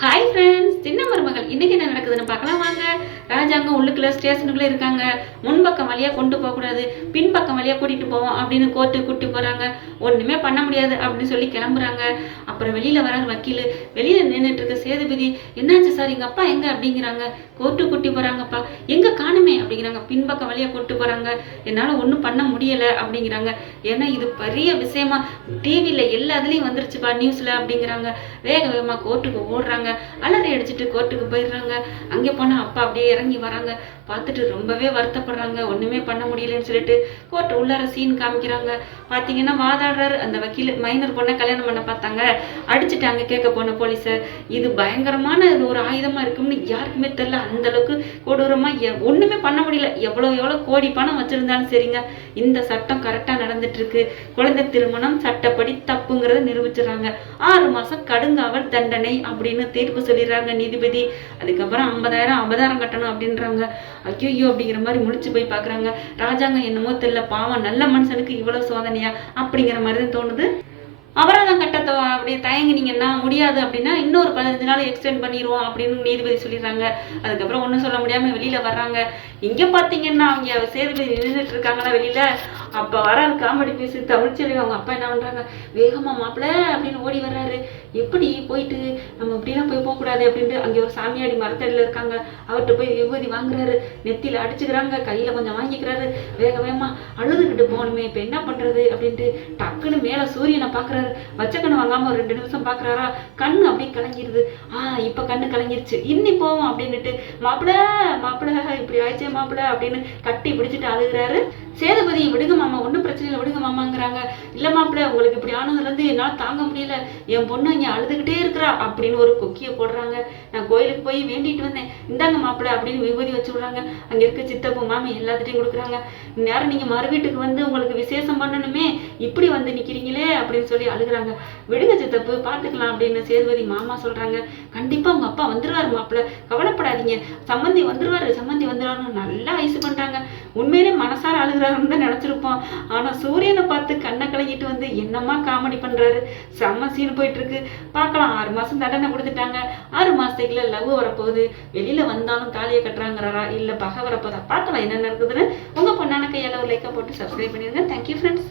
Hi friends சின்ன மருமகள் இன்னைக்கு என்ன நடக்குதுன்னு பார்க்கலாம் வாங்க. ராஜாங்க உள்ளுக்குள்ள ஸ்டேஷனுக்குள்ள இருக்காங்க. முன்பக்கம் வழியா கொண்டு போகக்கூடாது பின்பக்கம் வழியா கூட்டிட்டு போவோம் அப்படின்னு கோர்ட்டு கூட்டி போறாங்க. ஒண்ணுமே பண்ண முடியாது அப்படின்னு சொல்லி கிளம்புறாங்க. அப்புறம் வெளியில வரார் வக்கீல். வெளியில நின்றுட்டு இருக்க சேதுபதி என்னாச்சு சார்? எங்க அப்பா எங்க? அப்படிங்கிறாங்க. கோர்ட்டு கூட்டி போறாங்கப்பா. எங்க காணுமே? அப்படிங்கிறாங்க. பின்பக்கம் வழியா கூட்டு போறாங்க. என்னால ஒண்ணும் பண்ண முடியலை அப்படிங்கிறாங்க. ஏன்னா இது பெரிய விஷயமா டிவியில் எல்லாத்துலேயும் வந்துருச்சுப்பா நியூஸ்ல அப்படிங்கிறாங்க. வேக வேகமா கோர்ட்டுக்கு ஓடுறாங்க. அலறி அடிச்சுட்டு கோர்ட்டுக்கு போயிடுறாங்க. அங்கே போனா அப்பா அப்படியே இறங்கி வராங்க. பார்த்துட்டு ரொம்பவே வருத்தப்படுறாங்க. ஒண்ணுமே பண்ண முடியலன்னு சொல்லிட்டு கோர்ட் உள்ளார சீன் காமிக்கிறாங்க. பார்த்தீங்கன்னா வாதாடுறாரு அந்த வக்கீல். மைனர் பொண்ணை கல்யாணம் பண்ண பார்த்தாங்க. அடிச்சுட்டாங்க கேட்க போன போலீஸை இது பயங்கரமான இது ஒரு ஆயுதமா இருக்கும்னு யாருக்குமே தெரியல. அந்த அளவுக்கு கொடூரமா எ- ஒண்ணுமே பண்ண முடியல. எவ்வளவு எவ்வளவு கோடி பணம் வச்சிருந்தாலும் சரிங்க. இந்த சட்டம் கரெக்டா நடந்துட்டு இருக்கு குழந்தை திருமணம் சட்டப்படி தப்புங்கிறத நிரூபிச்சிடுறாங்க. ஆறு மாசம் கடுங்காவல் தண்டனை அப்படின்னு தீர்ப்பு சொல்லிடுறாங்க நீதிபதி. அதுக்கப்புறம் ஐம்பதாயிரம் அபதாரம் கட்டணும் அப்படின்றாங்க. ஐயோ அப்படிங்கிற மாதிரி முடிச்சு போய் பார்க்குறாங்க. ராஜாங்கம் என்னமோ தெரியல பாவம் நல்ல மனுஷனுக்கு இவ்வளவு சோதனையா? அப்படிங்கிற மாதிரி தான் தோணுது. அபராதம் கட்டத்தோ அப்படியே தயங்கினீங்கன்னா முடியாது அப்படின்னா இன்னொரு பதினஞ்சு நாள் எக்ஸ்டெண்ட் பண்ணிடுவோம் அப்படின்னு நீதிபதி சொல்லிடுறாங்க. அதுக்கப்புறம் ஒன்றும் சொல்ல முடியாம வெளியில வர்றாங்க. இங்க பாத்தீங்கன்னா அவங்க சேதுபதி நின்றுட்டு இருக்காங்களா வெளியில? அப்ப வரான் காமெடி பேசு தமிழ்ச்செல்வி அவங்க அப்பா என்ன பண்றாங்க? வேகமா மாப்பிள்ள அப்படின்னு ஓடி வர்றாரு. எப்படி போயிட்டு? நம்ம இப்படிலாம் போய் போகக்கூடாது அப்படின்ட்டு அங்கே ஒரு சாமியாடி மரத்தடியில் இருக்காங்க. அவர்கிட்ட போய் விபூதி வாங்குறாரு. நெத்தியில் அடிச்சுக்கிறாங்க. கையில கொஞ்சம் வாங்கிக்கிறாரு. வேக வேகமா அழுதுகிட்டு போகணுமே. இப்ப என்ன பண்றது அப்படின்ட்டு டக்குன்னு மேல சூரியனை பாக்குறாரு. வச்ச கண்ணு வாங்காம ஒரு ரெண்டு நிமிஷம் பாக்குறாரா? கண்ணு அப்படியே கலங்கிருது. ஆஹ் இப்ப கண்ணு கலங்கிருச்சு. இன்னி போவோம் அப்படின்னுட்டு மாப்பிள மாப்பிள இப்படி ஆயிடுச்சே மாப்பிள அப்படின்னு கட்டி பிடிச்சிட்டு அழுகுறாரு. சேதுபதி விடுங்க மாமா ஒன்றும் பிரச்சனை இல்லை விடுங்க மாமாங்கிறாங்க. இல்ல மாப்பிள உங்களுக்கு இப்படி ஆனதுலேருந்து என்னால் தாங்க முடியல. என் பொண்ணு இங்கே அழுதுகிட்டே இருக்கிறா அப்படின்னு ஒரு கொக்கியை போடுறாங்க. நான் கோயிலுக்கு போய் வேண்டிட்டு வந்தேன். இந்தாங்க மாப்பிள அப்படின்னு விபூதி வச்சு விடுறாங்க. அங்க இருக்க சித்தப்பு மாமி எல்லாத்துட்டையும் கொடுக்குறாங்க. நேரம் நீங்க மறு வீட்டுக்கு வந்து உங்களுக்கு விசேஷம் பண்ணணுமே இப்படி வந்து நிக்கிறீங்களே அப்படின்னு சொல்லி அழுகுறாங்க. விடுங்க சித்தப்பு பாத்துக்கலாம் அப்படின்னு சேதுபதி மாமா சொல்றாங்க. கண்டிப்பா உங்க அப்பா வந்துருவாரு கவலை கவலைப்படாதீங்க சம்மந்தி வந்துருவாரு சம்மந்தி வந்துருவாருன்னு நல்லா வயசு பண்றாங்க. உண்மையிலே மனசார அழுகுறாருன்னு தான் நினைச்சிருப்போம். ஆனா சூரியனை பார்த்து கண்ணை கலங்கிட்டு வந்து என்னம்மா காமெடி பண்றாரு? செம்ம சீன் போயிட்டு இருக்கு பார்க்கலாம் ஆறு மாசம் தண்டனை கொடுத்துட்டாங்க. ஆறு மாசத்துக்குள்ள லவ் வரப்போகுது. வெளியில வந்தாலும் தாலியை கட்டுறாங்கிறாரா? இல்ல பகை வரப்போதா? பார்க்கலாம் என்ன நடக்குதுன்னு. உங்க பொண்ணான கையால ஒரு லைக்கா போட்டு சப்ஸ்கிரைப் பண்ணிடுங்க. Thank you friends